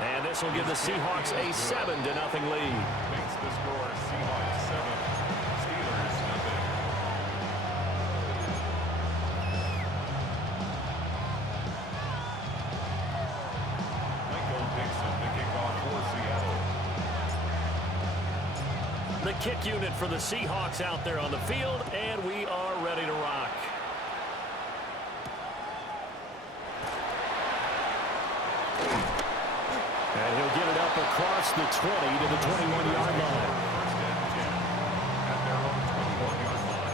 And this will give the Seahawks a 7-0 lead. Makes the score Seahawks 7, Steelers nothing. Michael Dixon, the kickoff for Seattle. The kick unit for the Seahawks out there on the field, and we are ready to rock. And he'll get it up across the 20 to the 21-yard line. First and 10 at their own 21-yard line.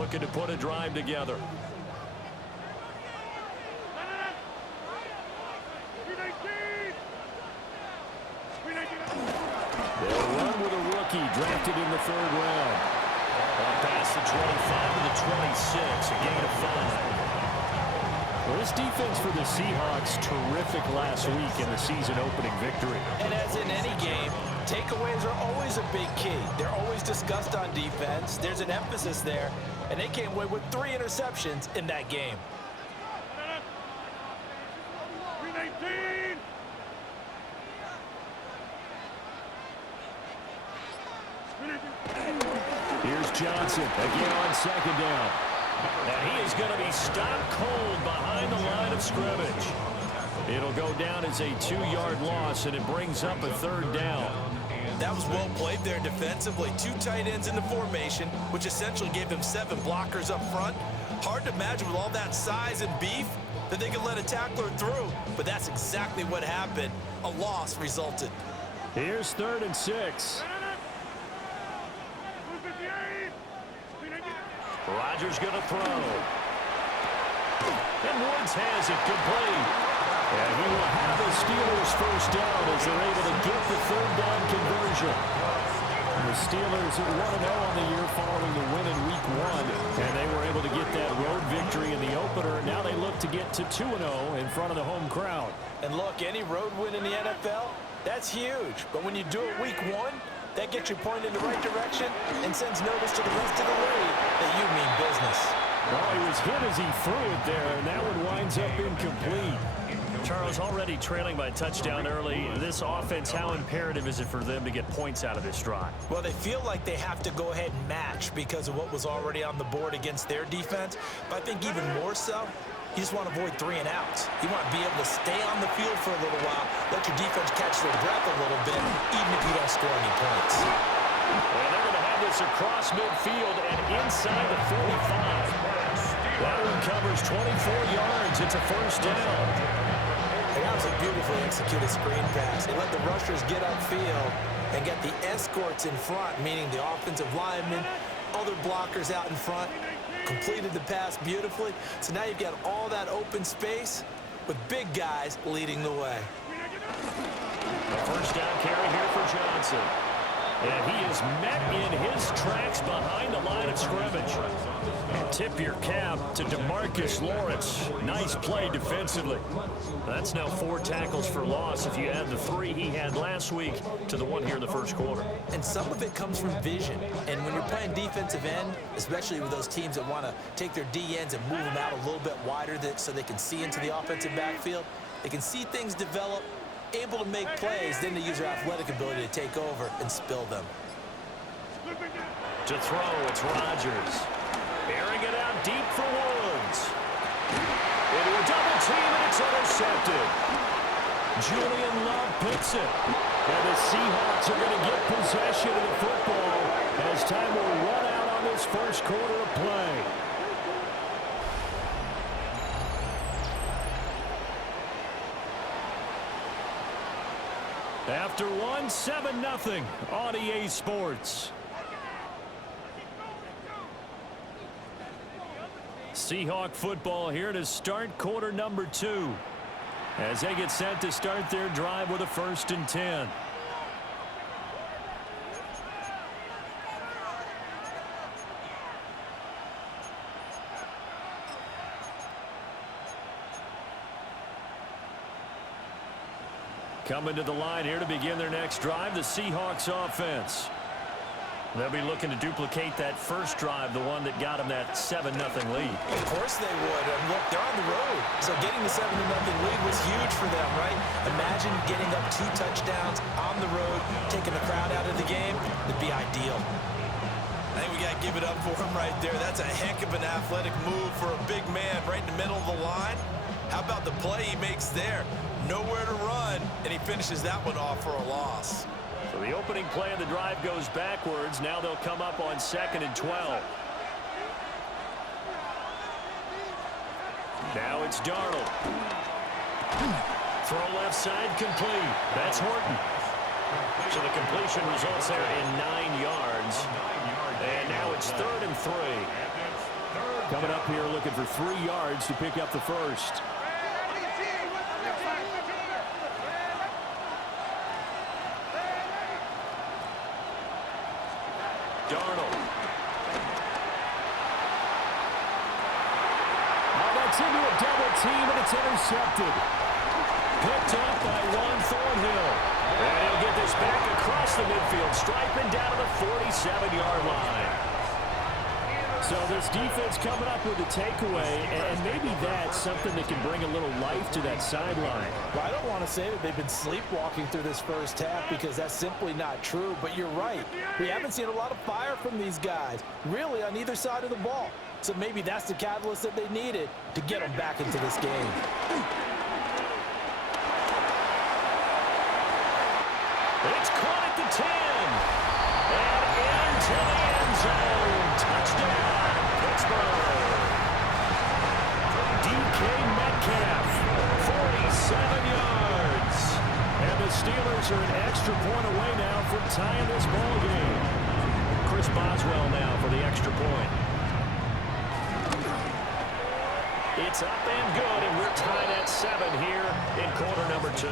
Looking to put a drive together. They'll run with a rookie drafted in the 3rd round. Past the 25 to the 26, a gain of 5. Well, this defense for the Seahawks, terrific last week in the season-opening victory. And as in any game, takeaways are always a big key. They're always discussed on defense. There's an emphasis there, and they came away with 3 interceptions in that game. Here's Johnson again on 2nd down. And he is going to be stopped cold behind the line of scrimmage. It'll go down as a 2-yard loss, and it brings up a 3rd down. That was well played there defensively. 2 tight ends in the formation, which essentially gave them 7 blockers up front. Hard to imagine with all that size and beef that they could let a tackler through, but that's exactly what happened. A loss resulted. Here's 3rd and 6. Rodgers going to throw. And Woods has it complete. And he will have the Steelers first down as they're able to get the 3rd down conversion. The Steelers 1-0 on the year following the win in Week 1. And they were able to get that road victory in the opener. Now they look to get to 2-0 in front of the home crowd. And look, any road win in the NFL, that's huge. But when you do it Week 1, that gets you pointed in the right direction and sends notice to the rest of the league that you mean business. Well, he was hit as he threw it there, and that one winds up incomplete. Charles, already trailing by a touchdown early. This offense, how imperative is it for them to get points out of this drive? Well, they feel like they have to go ahead and match because of what was already on the board against their defense. But I think even more so, you just want to avoid 3 and outs. You want to be able to stay on the field for a little while, let your defense catch their breath a little bit, even if you don't score any points. And they're going to have this across midfield and inside the 45. That one covers 24 yards. It's a first down. And that was a beautifully executed screen pass. They let the rushers get upfield and get the escorts in front, meaning the offensive linemen, other blockers out in front. Completed the pass beautifully. So now you've got all that open space with big guys leading the way. A first down carry here for Johnson. And he is met in his tracks behind the line of scrimmage. Tip your cap to DeMarcus Lawrence. Nice play defensively. That's now 4 tackles for loss if you add the 3 he had last week to the 1 here in the first quarter. And some of it comes from vision. And when you're playing defensive end, especially with those teams that want to take their D-ends and move them out a little bit wider so they can see into the offensive backfield, they can see things develop, able to make plays, then they use their athletic ability to take over and spill them. To throw, it's Rodgers. Airing it out deep for Woods. Into a double team, and it's intercepted. Julian Love picks it. And the Seahawks are going to get possession of the football as time will run out on this first quarter of play. After one, 7-0 on EA Sports. Seahawk football here to start quarter number 2 as they get set to start their drive with a 1st and 10. Coming to the line here to begin their next drive, the Seahawks offense. They'll be looking to duplicate that first drive, the one that got them that 7-0 lead. Of course they would. Look, they're on the road, so getting the 7-0 lead was huge for them, right? Imagine getting up 2 touchdowns on the road, taking the crowd out of the game. It'd be ideal. I think we got to give it up for him right there. That's a heck of an athletic move for a big man right in the middle of the line. How about the play he makes there? Nowhere to run, and he finishes that one off for a loss. So the opening play of the drive goes backwards. Now they'll come up on 2nd and 12. Now it's Darnold. Throw left side complete. That's Horton. So the completion results there in 9 yards. And now it's 3rd and 3. Coming up here looking for 3 yards to pick up the first. Darnold. Now that's into a double team, and it's intercepted. Picked up by Juan Thornhill. And he'll get this back across the midfield stripe and down to the 47-yard line. So this defense coming up with a takeaway, and maybe that's something that can bring a little life to that sideline. Well, I don't want to say that they've been sleepwalking through this first half because that's simply not true, but you're right. We haven't seen a lot of fire from these guys, really on either side of the ball. So maybe that's the catalyst that they needed to get them back into this game. It's caught at the 10. And into the end zone. Touchdown, Pittsburgh. DK Metcalf, 47 yards. And the Steelers are an extra point away now from tying this ball game. Chris Boswell now for the extra point. It's up and good, and we're tied at 7 here in quarter number 2.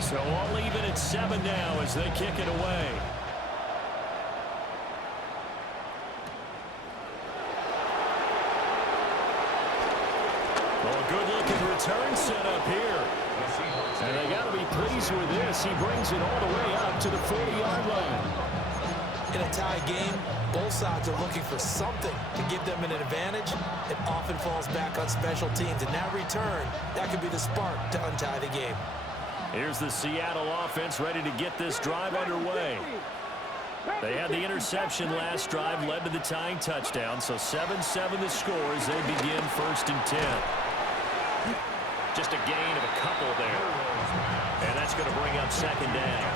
So all even at 7 now as they kick it away. Well, a good-looking return set up here. And they got to be pleased with this. He brings it all the way up to the 40-yard line. In a tie game, both sides are looking for something to give them an advantage. It often falls back on special teams. And that return, that could be the spark to untie the game. Here's the Seattle offense ready to get this drive underway. They had the interception last drive, led to the tying touchdown. So 7-7 the score as they begin 1st and 10. Just a gain of a couple there. And that's going to bring up 2nd down.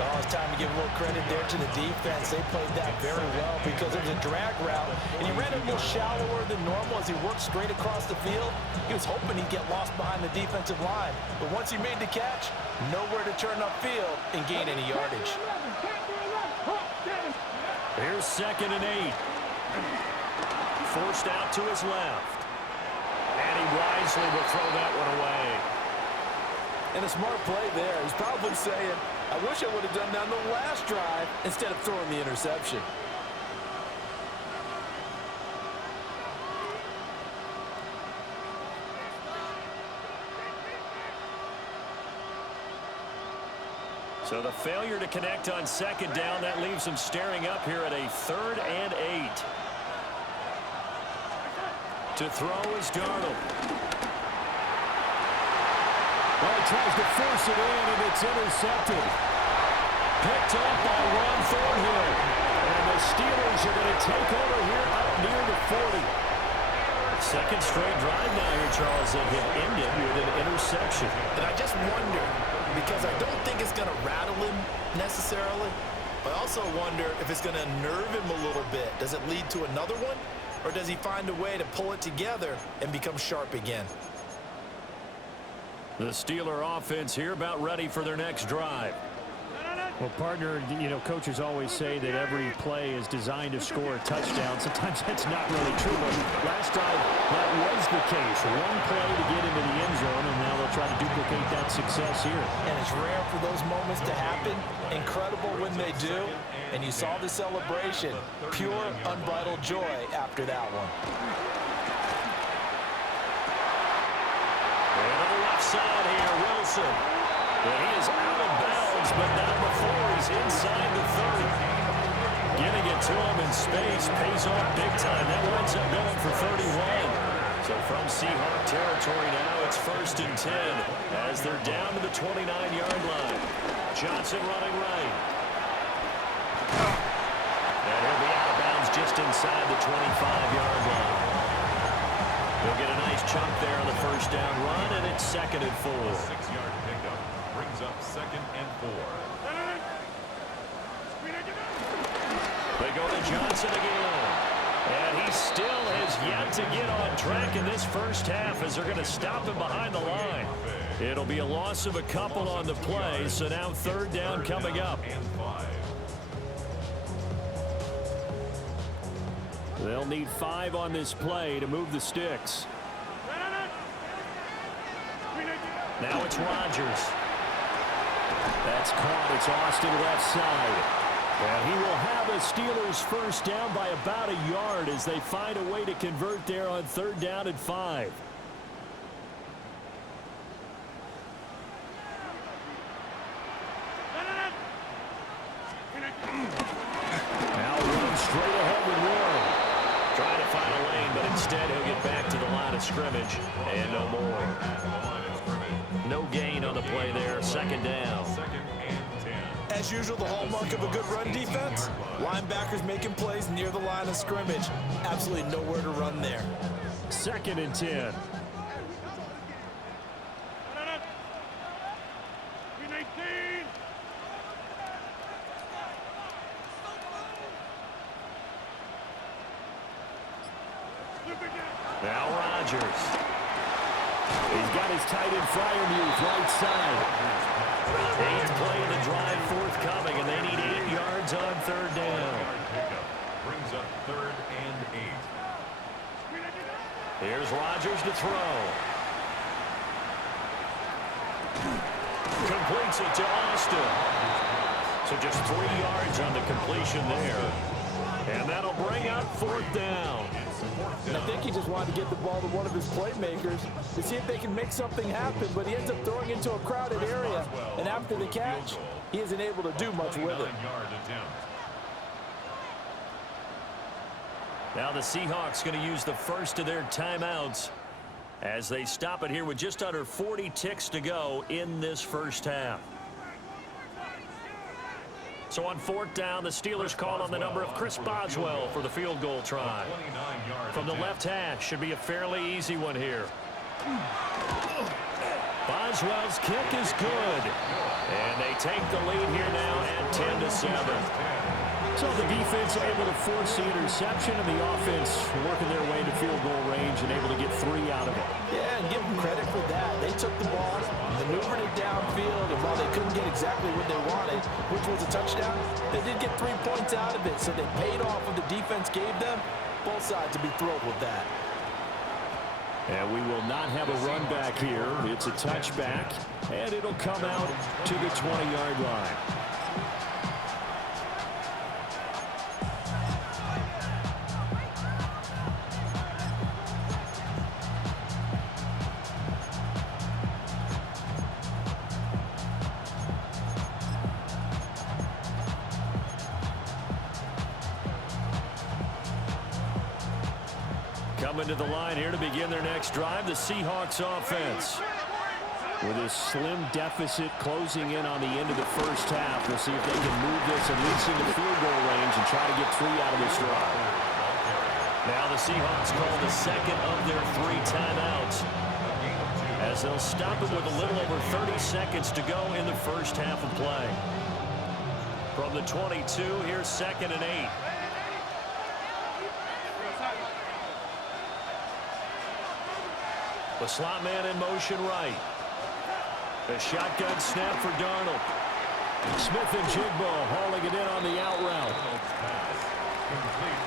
Oh, it's time to give a little credit there to the defense. They played that very well because it was a drag route, and he ran a little shallower than normal as he worked straight across the field. He was hoping he'd get lost behind the defensive line, but once he made the catch, nowhere to turn upfield and gain any yardage. Here's 2nd and 8. Forced out to his left. And he wisely will throw that one away. And a smart play there. He's probably saying, I wish I would have done that on the last drive instead of throwing the interception. So the failure to connect on 2nd down, that leaves him staring up here at a 3rd and 8. To throw is Darnold. Well, he tries to force it in, and it's intercepted. Picked up by Juan Thornhill. And the Steelers are going to take over here up near the 40. 2nd straight drive now here, Charles, that have ended with an interception. And I just wonder, because I don't think it's going to rattle him necessarily, but I also wonder if it's going to nerve him a little bit. Does it lead to another one, or does he find a way to pull it together and become sharp again? The Steeler offense here about ready for their next drive. Well, partner, you know, coaches always say that every play is designed to score a touchdown. Sometimes that's not really true, but last drive, that was the case. One play to get into the end zone, and now they'll try to duplicate that success here. And it's rare for those moments to happen. Incredible when they do. And you saw the celebration. Pure, unbridled joy after that one. And on the left side here, Wilson. Well, he is out of bounds, but not before he's inside the 30. Getting it to him in space pays off big time. That winds up going for 31. So from Seahawk territory now, it's 1st and 10 as they're down to the 29-yard line. Johnson running right. And he'll be out of bounds just inside the 25-yard line. He'll get a nice chunk there on the first down run, and it's 2nd and 4. 6-yard pickup brings up 2nd and 4. They go to Johnson again. And he still has yet to get on track in this first half as they're going to stop him behind the line. It'll be a loss of a couple on the play, so now 3rd down coming up. They'll need 5 on this play to move the sticks. Now it's Rodgers. That's caught. It's Austin left side. And he will have a Steelers first down by about a yard as they find a way to convert there on 3rd down and 5. Now run straight ahead with Warren. Trying to find a lane, but instead he'll get back to the line of scrimmage. And no more. No gain on the play there. 2nd down. As usual, the hallmark of a good run defense, linebackers making plays near the line of scrimmage. Absolutely nowhere to run there. 2nd and 10. Now Rodgers. He's got his tight end Freiermuth right side. 8th play of the drive forthcoming, and they need 8 yards on 3rd down. Brings up 3rd and 8. Here's Rodgers to throw. Completes it to Austin. So just 3 yards on the completion there. And that'll bring up 4th down. I think he just wanted to get the ball to one of his playmakers to see if they can make something happen, but he ends up throwing into a crowded area, and after the catch, he isn't able to do much with it. Now the Seahawks going to use the first of their timeouts as they stop it here with just under 40 ticks to go in this first half. So on 4th down, the Steelers call on the number of Chris Boswell for the field goal try. From the left hash, should be a fairly easy one here. Boswell's kick is good. And they take the lead here now at 10-7. So the defense able to force the interception, and the offense working their way to field goal range and able to get 3 out of it. Yeah, and give them credit for that. They took the ball, maneuvered it downfield, and while they couldn't get exactly what they wanted, which was a touchdown, they did get 3 points out of it, so they paid off what the defense gave them. Both sides will be thrilled with that. And we will not have a run back here. It's a touchback, and it'll come out to the 20-yard line. Coming to the line here to begin their next drive, the Seahawks offense. With a slim deficit closing in on the end of the first half, we'll see if they can move this at least into field goal range and try to get 3 out of this drive. Now the Seahawks call the 2nd of their 3 timeouts as they'll stop it with a little over 30 seconds to go in the first half of play. From the 22, here's 2nd and 8. The slot man in motion right. A shotgun snap for Darnold. Smith and Jigbo hauling it in on the out route.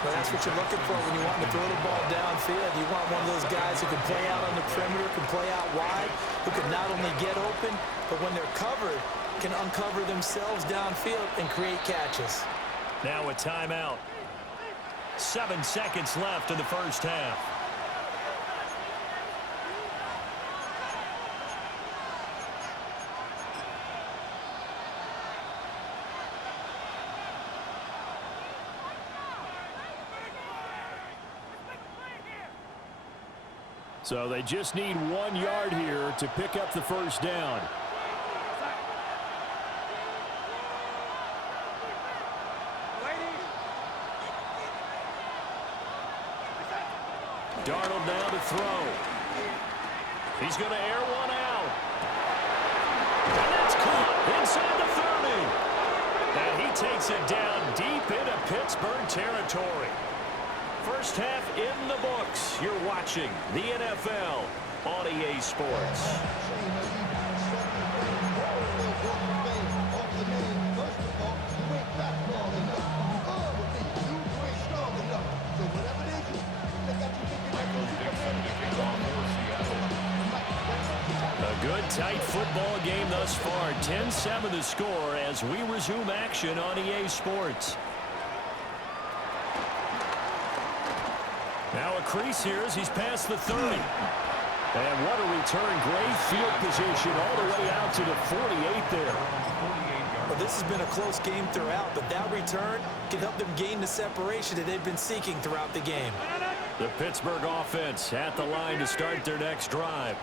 Well, that's what you're looking for when you want to throw the ball downfield. You want one of those guys who can play out on the perimeter, can play out wide, who can not only get open, but when they're covered, can uncover themselves downfield and create catches. Now a timeout. 7 seconds left in the first half. So they just need 1 yard here to pick up the first down. Darnold now to throw. He's going to air one out. And that's caught inside the 30. And he takes it down deep into Pittsburgh territory. First half in the books. You're watching the NFL on EA Sports. A good, tight football game thus far. 10-7 the score as we resume action on EA Sports. Now a crease here as he's past the 30. And what a return. Great field position all the way out to the 48 there. Well, this has been a close game throughout, but that return can help them gain the separation that they've been seeking throughout the game. The Pittsburgh offense at the line to start their next drive.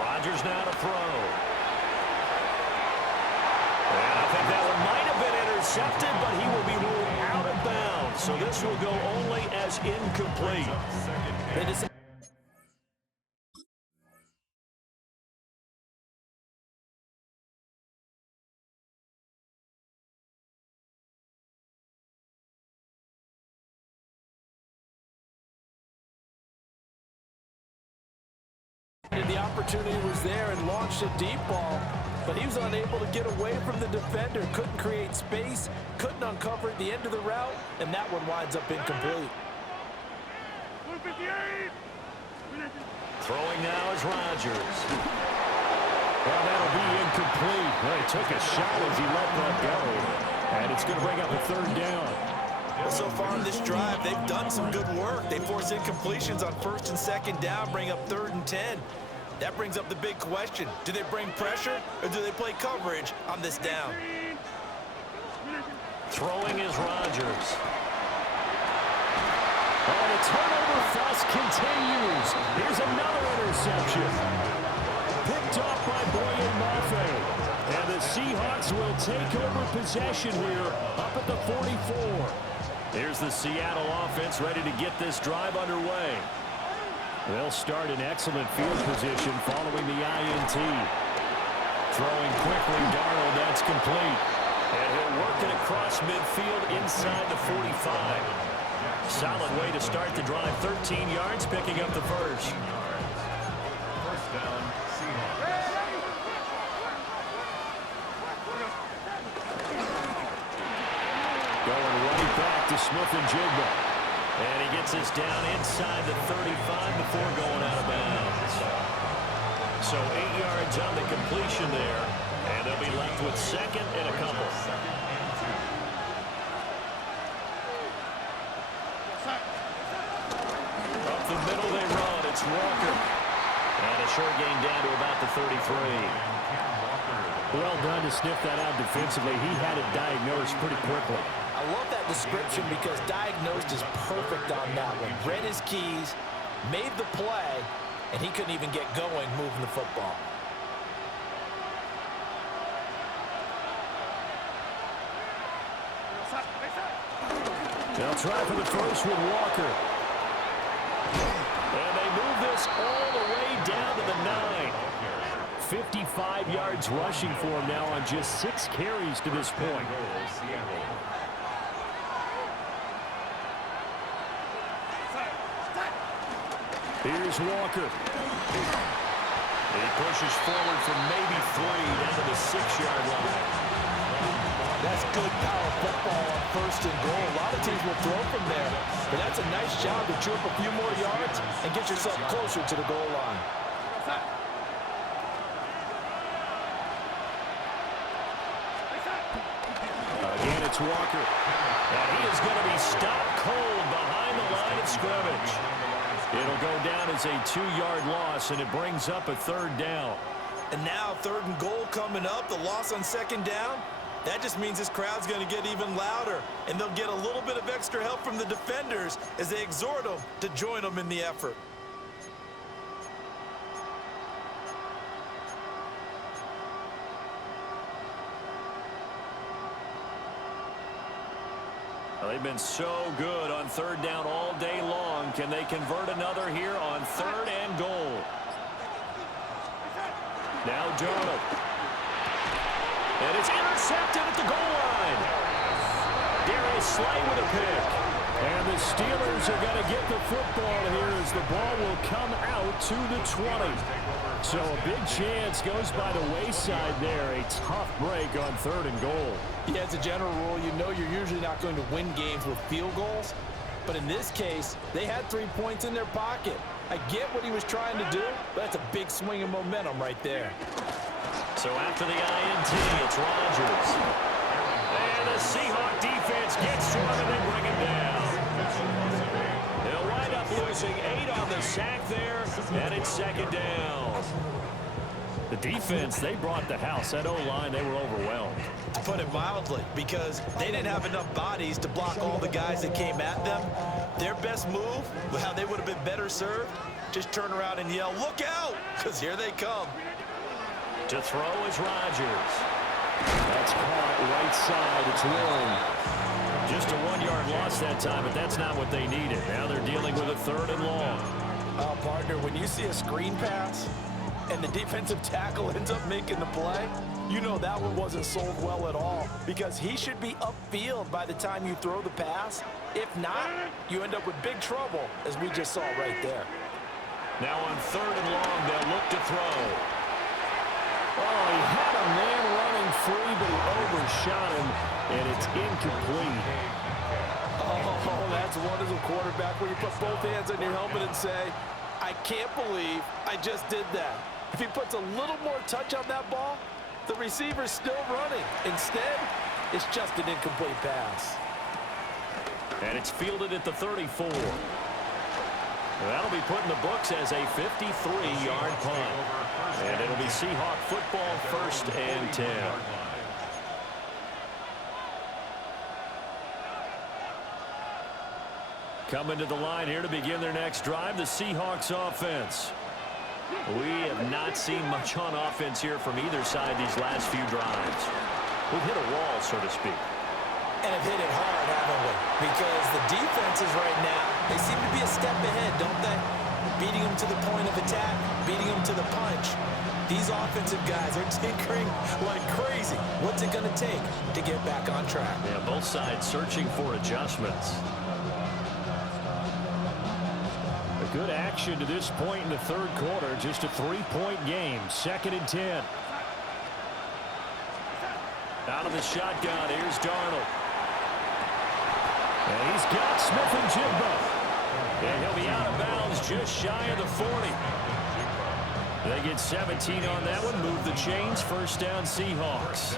Rodgers now to throw. And I think that one might have been intercepted, but he will be ruled out of bounds. So this will go only as incomplete. The opportunity was there and launched a deep ball, but he was unable to get away from the defender, couldn't create space, couldn't uncover at the end of the route, and that one winds up incomplete. Throwing now is Rodgers. Well, that'll be incomplete. Well, he took a shot as he let that go, and it's going to bring up a third down. Well, so far in this drive, they've done some good work. They force incompletions on first and second down, bring up 3rd and 10. That brings up the big question. Do they bring pressure or do they play coverage on this down? Throwing is Rodgers. Oh, the turnover fuss continues. Here's another interception. Picked off by Boyan Mafe. And the Seahawks will take over possession here up at the 44. Here's the Seattle offense ready to get this drive underway. They'll start in excellent field position following the INT. Throwing quickly, Darnold, that's complete. And he'll work it across midfield inside the 45. Solid way to start the drive. 13 yards, picking up the first. First down, Seahawks. Going right back to Smith and Jigbo. And he gets this down inside the 35 before going out of bounds. So 8 yards on the completion there. And they'll be left with second and a couple. Up the middle they run. It's Walker. And a short gain down to about the 33. Well done to sniff that out defensively. He had it diagnosed pretty quickly. I love that description because diagnosed is perfect on that one. Read his keys, made the play, and he couldn't even get going moving the football. They'll try for the first with Walker. And they move this all the way down to the 9. 55 yards rushing for him now on just 6 carries to this point. Here's Walker. He pushes forward for maybe 3 down to the 6-yard line. That's good power football on 1st and goal. A lot of teams will throw from there, but that's a nice job to chew up a few more yards and get yourself closer to the goal line. Again, it's Walker. And he is going to be stopped cold behind the line of scrimmage. It'll go down as a 2-yard loss, and it brings up a 3rd down. And now 3rd and goal coming up, the loss on 2nd down. That just means this crowd's going to get even louder, and they'll get a little bit of extra help from the defenders as they exhort them to join them in the effort. Well, they've been so good on 3rd down all day long. Can they convert another here on 3rd and goal? Now Darnold. And it's intercepted at the goal line. Darius Slay with a pick. And the Steelers are going to get the football here as the ball will come out to the 20. So a big chance goes by the wayside there. A tough break on 3rd and goal. Yeah, as a general rule, you know you're usually not going to win games with field goals. But in this case, they had 3 points in their pocket. I get what he was trying to do, but that's a big swing of momentum right there. So after the INT, it's Rodgers. And the Seahawk defense gets to him and they bring him down. They'll wind up losing 8 on the sack there, and it's 2nd down. The defense, they brought the house. That O-line, they were overwhelmed. To put it mildly, because they didn't have enough bodies to block all the guys that came at them. Their best move, how they would have been better served, just turn around and yell, "Look out!" because here they come. To throw is Rodgers. That's caught right side. It's Warren. Just a 1-yard loss that time, but that's not what they needed. Now they're dealing with a 3rd and long. Partner, when you see a screen pass and the defensive tackle ends up making the play, you know that one wasn't sold well at all because he should be upfield by the time you throw the pass. If not, you end up with big trouble, as we just saw right there. Now on 3rd and long, they'll look to throw. Oh, he had a man running free, but he overshot him, and it's incomplete. Oh, that's one as a quarterback where you put both hands on your helmet and say, "I can't believe I just did that." If he puts a little more touch on that ball, the receiver's still running. Instead, it's just an incomplete pass. And it's fielded at the 34. That'll be put in the books as a 53-yard punt. And it'll be Seahawk football, 1st and 10. Coming to the line here to begin their next drive, the Seahawks offense. We have not seen much on offense here from either side these last few drives. We've hit a wall, so to speak. And have hit it hard, haven't we? Because the defenses right now, they seem to be a step ahead, don't they? Beating them to the point of attack, beating them to the punch. These offensive guys are tinkering like crazy. What's it going to take to get back on track? Yeah, both sides searching for adjustments. A good action to this point in the 3rd quarter. Just a 3-point game. 2nd and 10. Out of the shotgun, here's Darnold. And he's got Smith and Jigba. And he'll be out of bounds just shy of the 40. They get 17 on that one. Move the chains. 1st down, Seahawks.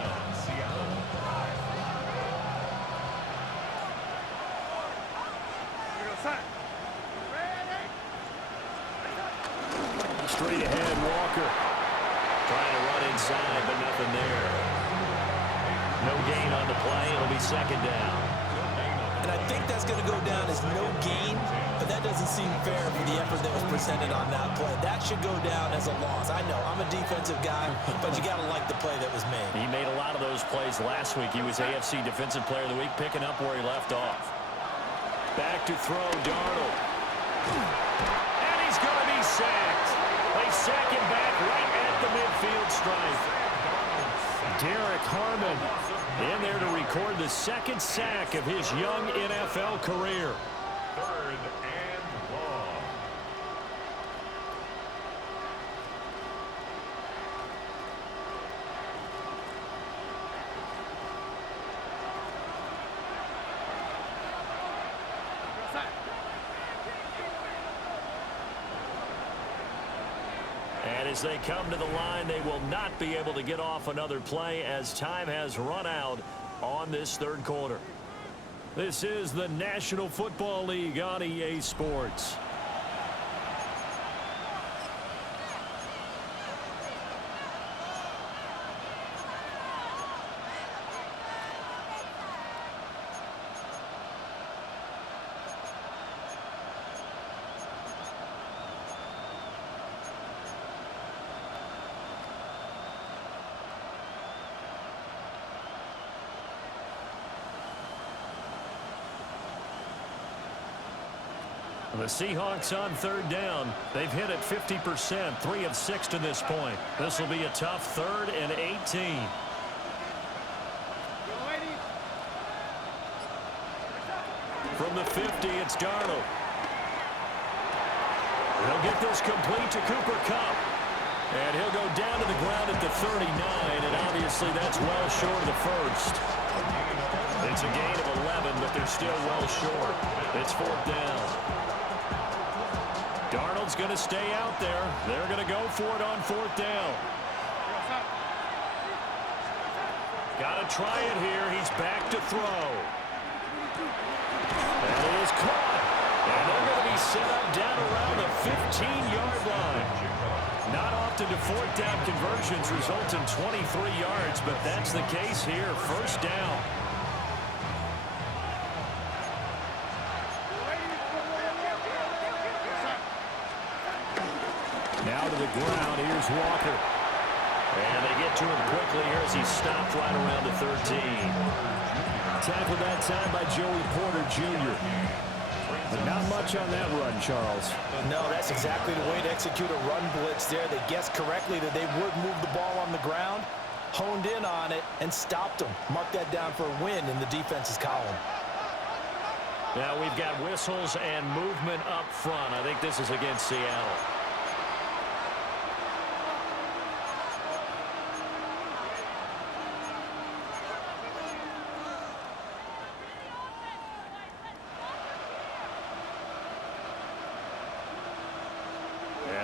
Straight ahead, Walker. Trying to run inside, but nothing there. No gain on the play. It'll be 2nd down. And I think that's going to go down as no gain, but that doesn't seem fair for the effort that was presented on that play. That should go down as a loss. I know, I'm a defensive guy, but you got to like the play that was made. He made a lot of those plays last week. He was AFC Defensive Player of the Week, picking up where he left off. Back to throw, Darnold. And he's going to be sacked. They sack him back right at the midfield stripe. Derek Harmon in there to record the 2nd sack of his young NFL career. 3rd and long. As they come to the line, they will not be able to get off another play as time has run out on this third quarter. This is the National Football League on EA Sports. The Seahawks on third down. They've hit it 50%, 3 of 6 to this point. This will be a tough 3rd and 18. From the 50, it's Darnold. He'll get this complete to Cooper Kupp. And he'll go down to the ground at the 39, and obviously that's well short of the first. It's a gain of 11, but they're still well short. It's 4th down. Darnold's going to stay out there. They're going to go for it on 4th down. Got to try it here. He's back to throw. That is caught. And they're going to be set up down around the 15-yard line. Not often do 4th down conversions result in 23 yards, but that's the case here. 1st down. Now to the ground. Here's Walker. And they get to him quickly here as he's stopped right around the 13. Tackled that time by Joey Porter Jr. But not much on that run, Charles. No, that's exactly the way to execute a run blitz there. They guessed correctly that they would move the ball on the ground, honed in on it, and stopped them. Mark that down for a win in the defense's column. Now we've got whistles and movement up front. I think this is against Seattle.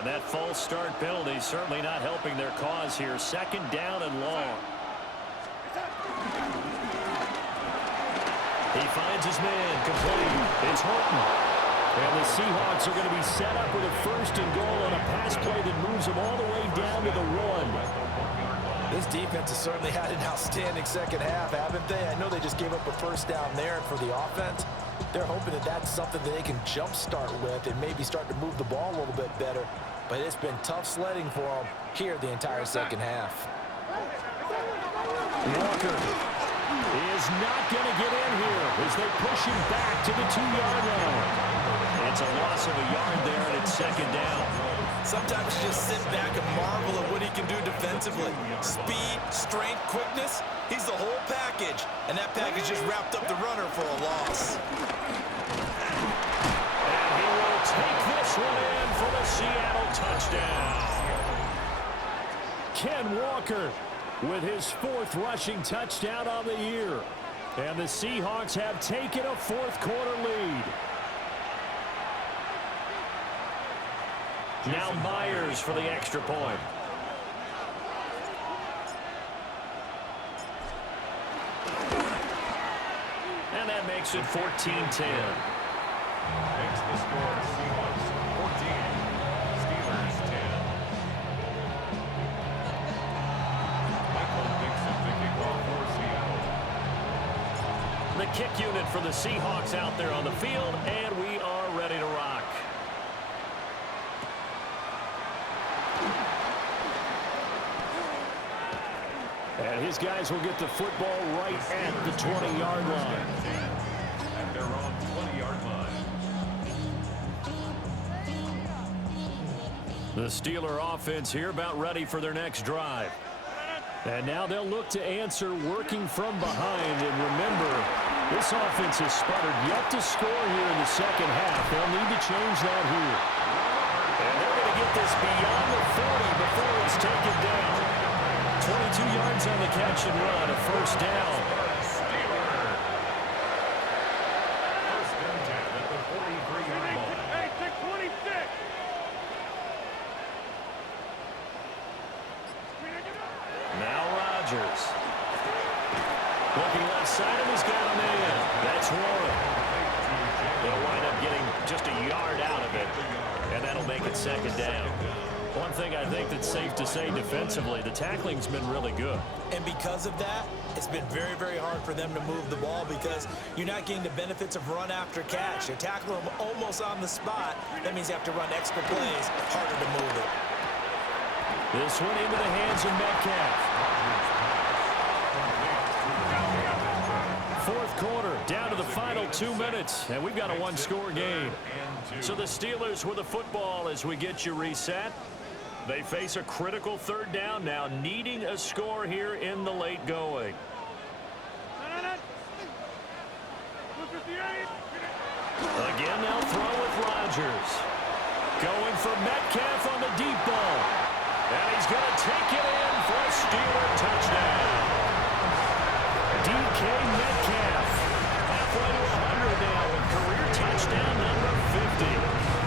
And that false start penalty certainly not helping their cause here. 2nd down and long. He finds his man complete. It's Horton. And the Seahawks are going to be set up with a 1st and goal on a pass play that moves them all the way down to the 1. This defense has certainly had an outstanding second half, haven't they? I know they just gave up a 1st down there, and for the offense, they're hoping that that's something that they can jumpstart with and maybe start to move the ball a little bit better. But it's been tough sledding for them here the entire second half. Walker is not going to get in here as they push him back to the 2-yard line. It's a loss of a yard there, and it's 2nd down. Sometimes you just sit back and marvel at what he can do defensively. Speed, strength, quickness, he's the whole package. And that package just wrapped up the runner for a loss. And he will take this one in for the Seattle touchdown. Ken Walker with his 4th rushing touchdown on the year. And the Seahawks have taken a 4th quarter lead. Now Myers for the extra point. And that makes it 14-10. Makes the score Seahawks 14, Steelers 10. Michael Dixon to kick off for Seattle. The kick unit for the Seahawks out there on the field, and we are ready to rock. And his guys will get the football right at the 20-yard line. At their own 20-yard line. The Steeler offense here about ready for their next drive. And now they'll look to answer working from behind. And remember, this offense has sputtered yet to score here in the second half. They'll need to change that here. And they're going to get this beyond the 40 before it's taken down. 22 yards on the catch and run, a 1st down. First and 10 at the 43-yard line. Hey, 626. Looking left side, and he's got a man. That's Warren. They'll wind up getting just a yard out of it, and that'll make it second down. One thing I think that's safe to say defensively, the tackling's been really good. And because of that, it's been very, very hard for them to move the ball because you're not getting the benefits of run after catch. You're tackling them almost on the spot. That means you have to run extra plays, harder to move it. This one into the hands of Metcalf. Fourth quarter, down to the final 2 minutes, and we've got a one-score game. So the Steelers with the football as we get you reset. They face a critical third down now, needing a score here in the late going. Again, they'll throw with Rodgers. Going for Metcalf on the deep ball. And he's going to take it in for a Steeler touchdown. DK Metcalf, halfway to 100 now with career touchdown number 50.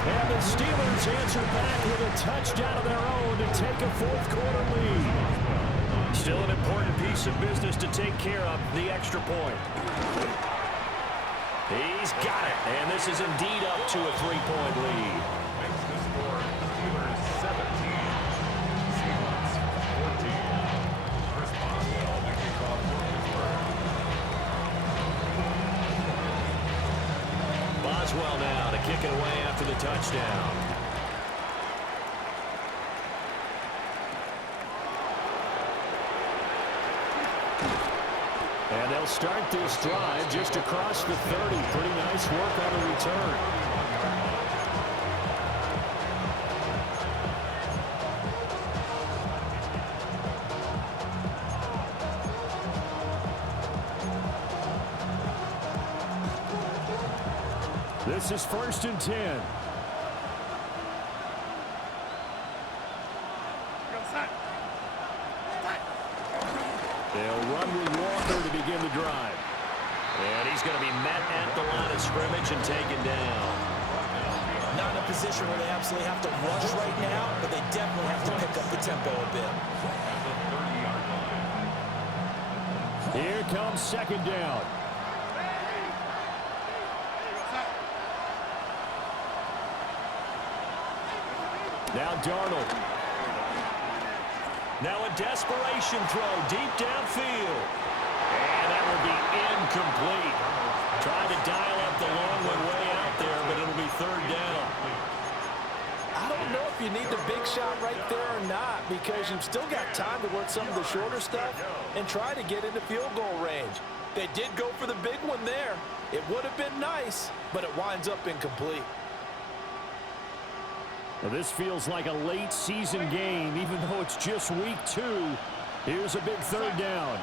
And the Steelers answer back with a touchdown of their own to take a fourth-quarter lead. Still an important piece of business to take care of, the extra point. He's got it, and this is indeed up to a three-point lead. Makes the score Steelers 17, Seahawks 14. Chris Boswell, the kickoff for Pittsburgh. Boswell now to kick it away after the touchdown. And they'll start this drive just across the 30. Pretty nice work on the return. This is 1st and 10. They'll run with Walker to begin the drive. And he's going to be met at the line of scrimmage and taken down. Not in a position where they absolutely have to rush right now, but they definitely have to pick up the tempo a bit. Here comes second down. Now Darnold. Now a desperation throw deep downfield. And that will be incomplete. Trying to dial up the long one way out there, but it'll be third down. I don't know if you need the big shot right there or not because you've still got time to work some of the shorter stuff and try to get into field goal range. They did go for the big one there. It would have been nice, but it winds up incomplete. Well, this feels like a late season game, even though it's just week 2. Here's a big third down.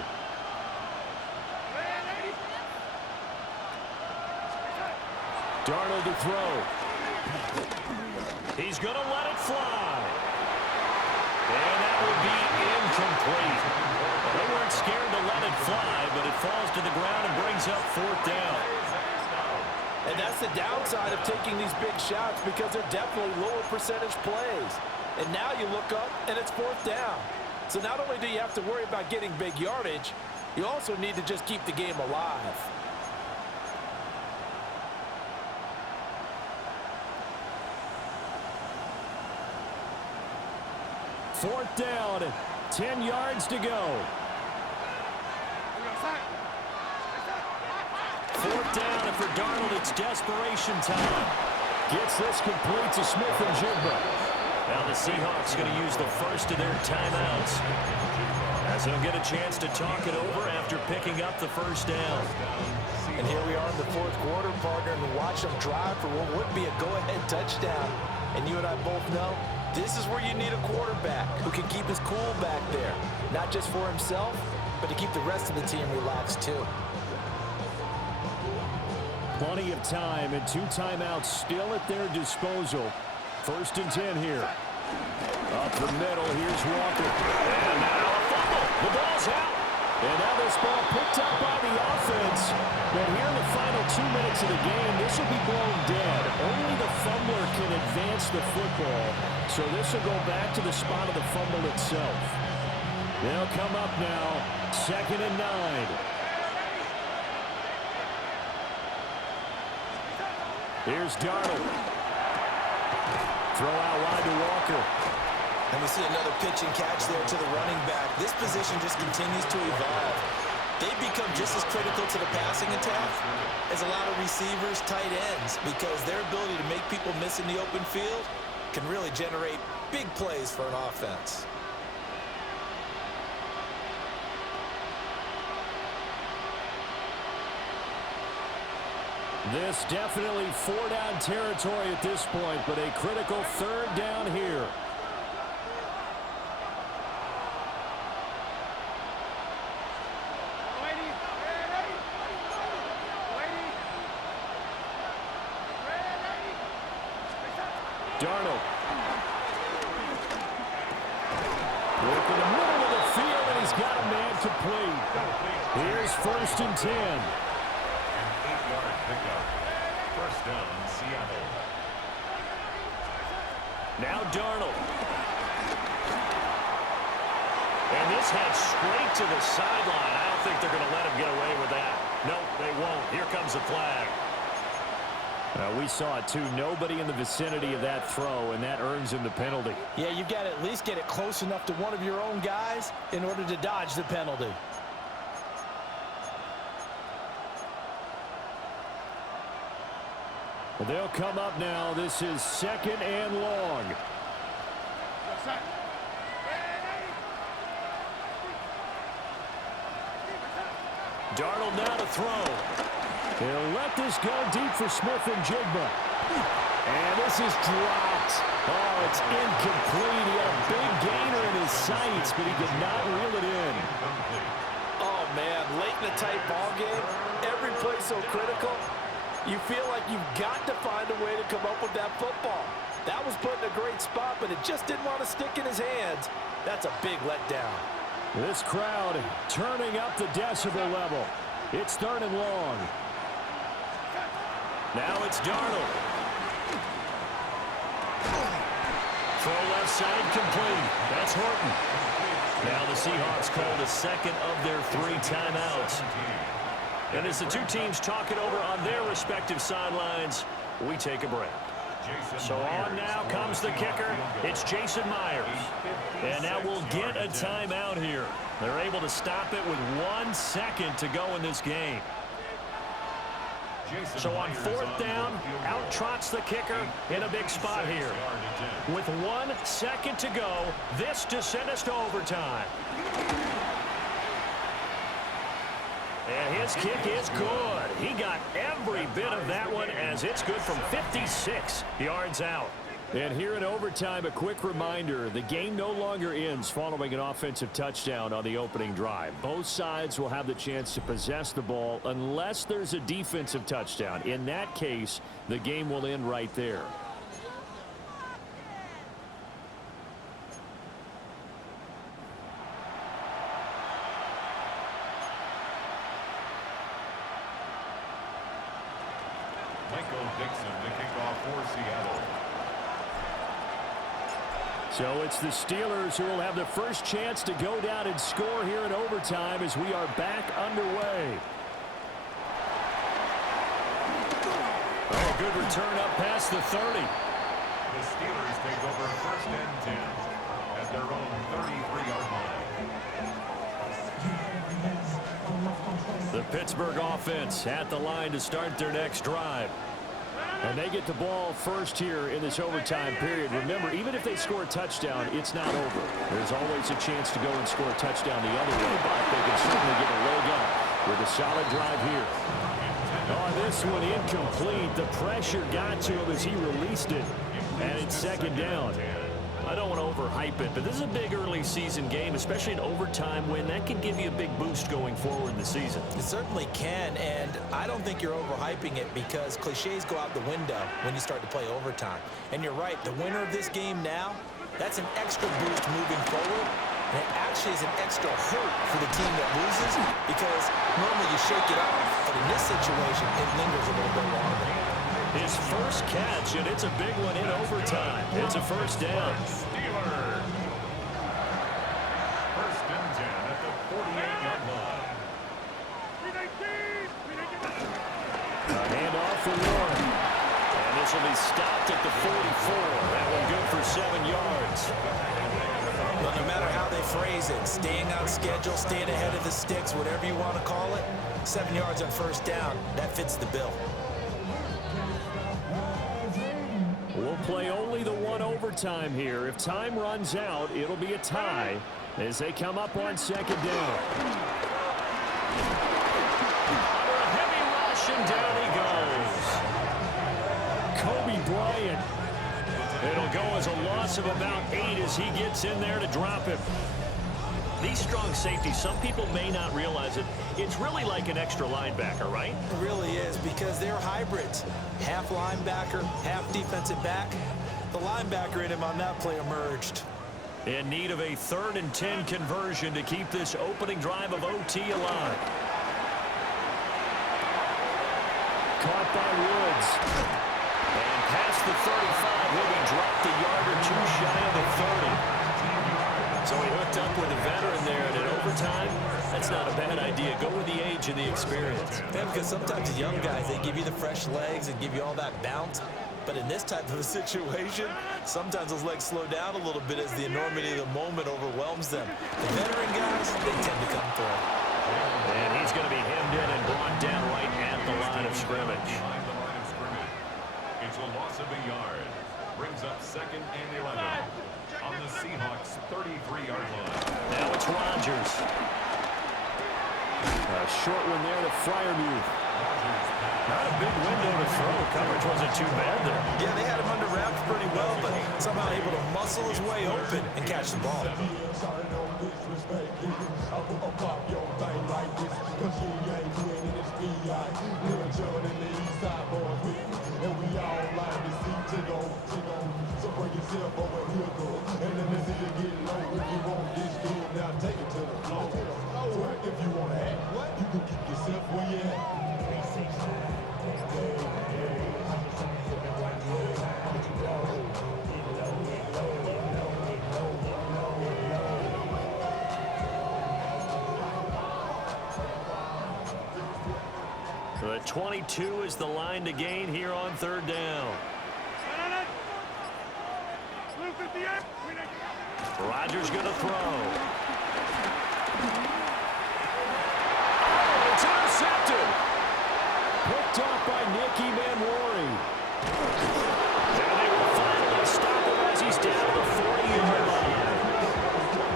Darnold to throw. He's going to let it fly. And that will be incomplete. They weren't scared to let it fly, but it falls to the ground and brings up fourth down. And that's the downside of taking these big shots because they're definitely lower percentage plays. And now you look up, and it's fourth down. So not only do you have to worry about getting big yardage, you also need to just keep the game alive. Fourth down, 10 yards to go. Fourth down, and for Darnold, it's desperation time. Gets this complete to Smith-Njigba. Now the Seahawks going to use the first of their timeouts as they'll get a chance to talk it over after picking up the first down. And here we are in the fourth quarter, partner, and watch them drive for what would be a go-ahead touchdown. And you and I both know this is where you need a quarterback who can keep his cool back there, not just for himself, but to keep the rest of the team relaxed too. Plenty of time and 2 timeouts still at their disposal. 1st and 10 here. Up the middle, here's Walker. And now a fumble. The ball's out. And now this ball picked up by the offense. But here in the final 2 minutes of the game, this will be blown dead. Only the fumbler can advance the football. So this will go back to the spot of the fumble itself. They'll come up now, 2nd and 9. Here's Darnold. Throw out wide to Walker. And we see another pitch and catch there to the running back. This position just continues to evolve. They've become just as critical to the passing attack as a lot of receivers, tight ends, because their ability to make people miss in the open field can really generate big plays for an offense. This definitely four-down territory at this point, but a critical third down here. Darnold. Work in the middle of the field, and he's got a man complete. Here's 1st and 10. An 8-yard pickup. First down, Seattle. Now Darnold. And this heads straight to the sideline. I don't think they're going to let him get away with that. No, they won't. Here comes the flag. We saw it too. Nobody in the vicinity of that throw, and that earns him the penalty. Yeah, you've got to at least get it close enough to one of your own guys in order to dodge the penalty. Well, they'll come up now. This is 2nd and long. Darnold now to throw. He'll let this go deep for Smith and Jigba. And this is dropped. Oh, it's incomplete. He had a big gainer in his sights, but he did not reel it in. Oh, man, late in a tight ball game, every play so critical, you feel like you've got to find a way to come up with that football. That was put in a great spot, but it just didn't want to stick in his hands. That's a big letdown. This crowd turning up the decibel level. It's 3rd and long. Now it's Darnold. Throw left side complete. That's Horton. Now the Seahawks call the 2nd of their 3 timeouts. And as the two teams talk it over on their respective sidelines, we take a break. So on now comes the kicker. It's Jason Myers. And now we'll get a timeout here. They're able to stop it with 1 second to go in this game. So on 4th down, out trots the kicker in a big spot here. With 1 second to go, this to send us to overtime. And his kick is good. He got every bit of that one as it's good from 56 yards out. And here in overtime, a quick reminder, the game no longer ends following an offensive touchdown on the opening drive. Both sides will have the chance to possess the ball unless there's a defensive touchdown. In that case, the game will end right there. Michael Dixon to kick off for Seattle. So it's the Steelers who will have the first chance to go down and score here in overtime as we are back underway. Oh, good return up past the 30. The Steelers take over 1st and 10 at their own 33-yard line. The Pittsburgh offense at the line to start their next drive. And they get the ball first here in this overtime period. Remember, even if they score a touchdown, it's not over. There's always a chance to go and score a touchdown the other way, but they can certainly get a leg up with a solid drive here. Oh, this one incomplete. The pressure got to him as he released it, and it's 2nd down. I don't want to overhype it, but this is a big early season game, especially an overtime win. That can give you a big boost going forward in the season. It certainly can, and I don't think you're overhyping it because cliches go out the window when you start to play overtime. And you're right, the winner of this game now, that's an extra boost moving forward, and it actually is an extra hurt for the team that loses because normally you shake it off, but in this situation, it lingers a little bit longer. His first catch, and it's a big one in overtime. It's a 1st down. Steelers. 1st and 10 at the 48-yard line. A handoff for Warren. this will be stopped at the 44. That one good for 7 yards. Well, no matter how they phrase it, staying on schedule, staying ahead of the sticks, whatever you want to call it, 7 yards on first down, that fits the bill. We'll play only the one overtime here. If time runs out, it'll be a tie as they come up on second down. Under a heavy rush, and down he goes. Kobe Bryant. It'll go as a loss of about 8 as he gets in there to drop him. These strong safeties, some people may not realize it. It's really like an extra linebacker, right? It really is, because they're hybrids. Half linebacker, half defensive back. The linebacker in him on that play emerged. In need of a 3rd and 10 conversion to keep this opening drive of OT alive. Caught by Woods. And past the 35, will be dropped a yard or 2 shy of the 30. So he hooked up with a veteran there, and in overtime, that's not a bad idea. Go with the age and the experience. Yeah, because sometimes the young guys, they give you the fresh legs and give you all that bounce. But in this type of a situation, sometimes those legs slow down a little bit as the enormity of the moment overwhelms them. The veteran guys, they tend to come through. And he's going to be hemmed in and brought down right at the line of scrimmage. It's a loss of a yard. Brings up 2nd and 11 on the Seahawks' 33-yard line. Now it's Rodgers. A short one there to Freiermuth. Not a big window to throw. Coverage wasn't too bad there. Yeah, they had him under wraps pretty well, but somehow able to muscle his way open and catch the ball. The 22 is the line to gain here on 3rd down. Rodgers going to throw. Oh, it's intercepted. Picked up by Nicky Manwari. And they will finally stop him as he's down to the 40-yard line.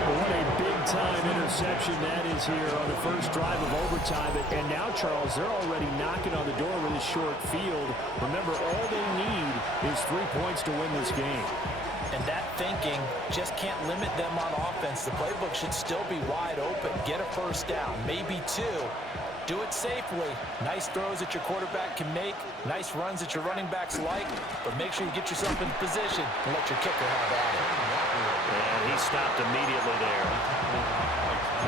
What a big-time interception that is here on the first drive of overtime. And now, Charles, they're already knocking on the door with a short field. Remember, all they need is 3 points to win this game. And that thinking just can't limit them on offense. The playbook should still be wide open. Get a first down, maybe 2. Do it safely. Nice throws that your quarterback can make. Nice runs that your running backs like. But make sure you get yourself in position and let your kicker have at it. And he stopped immediately there.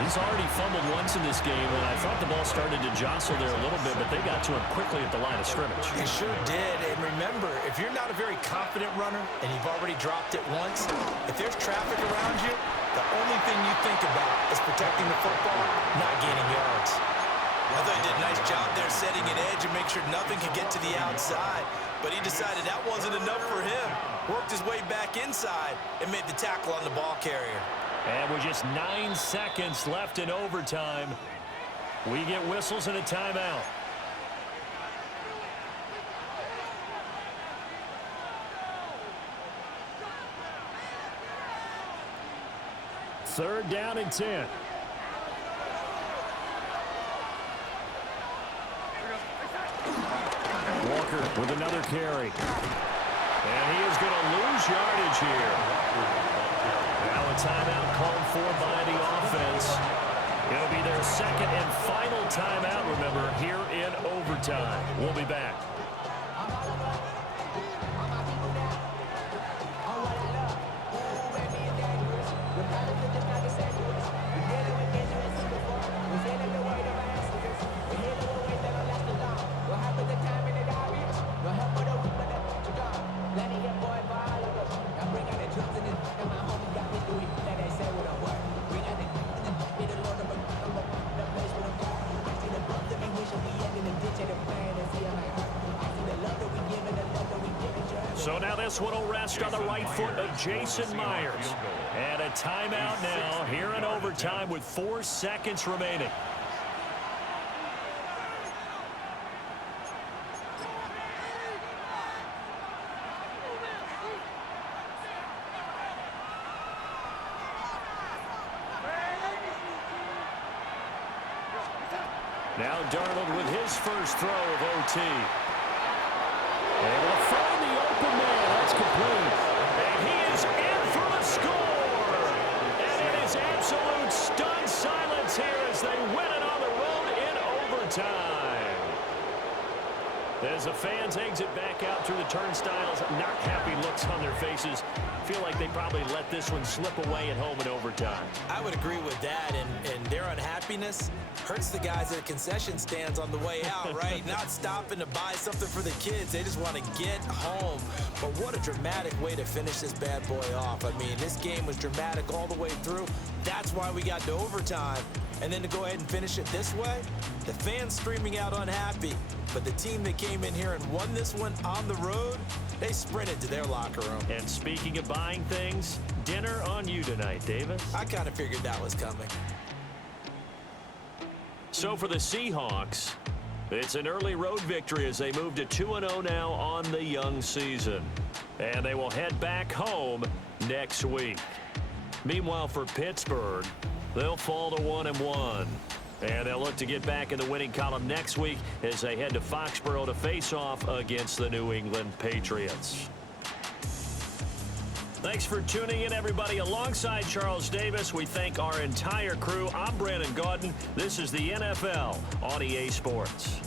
He's already fumbled once in this game, and I thought the ball started to jostle there a little bit, but they got to him quickly at the line of scrimmage. It sure did. And remember, if you're not a very confident runner and you've already dropped it once, if there's traffic around you, the only thing you think about is protecting the football, not gaining yards. I thought he did a nice job there setting an edge and make sure nothing could get to the outside. But he decided that wasn't enough for him. Worked his way back inside and made the tackle on the ball carrier. And with just 9 seconds left in overtime, we get whistles and a timeout. Third down and 10. Walker with another carry. And he is going to lose yardage here. Now a timeout called for by the offense. It'll be their 2nd and final timeout, remember, here in overtime. We'll be back. So now this one will rest on the right foot of Jason Myers. And a timeout now here in overtime with 4 seconds remaining. Now Darnold with his first throw of OT. Able to find the open man. That's complete. And he is in for the score. And it is absolute stunned silence here as they win it on the road in overtime. As the fans exit back out through the turnstiles, not happy looks on their faces. Feel like they probably let this one slip away at home in overtime. I would agree with that, and their unhappiness hurts the guys at the concession stands on the way out, right? Not stopping to buy something for the kids. They just want to get home. But what a dramatic way to finish this bad boy off. I mean, this game was dramatic all the way through. That's why we got to overtime. And then to go ahead and finish it this way, the fans streaming out unhappy. But the team that came in here and won this one on the road, they sprinted to their locker room. And speaking of buying things, dinner on you tonight, Davis. I kind of figured that was coming. So for the Seahawks, it's an early road victory as they move to 2-0 now on the young season. And they will head back home next week. Meanwhile, for Pittsburgh, they'll fall to 1-1. And they'll look to get back in the winning column next week as they head to Foxborough to face off against the New England Patriots. Thanks for tuning in, everybody. Alongside Charles Davis, we thank our entire crew. I'm Brandon Gaudin. This is the NFL on EA Sports.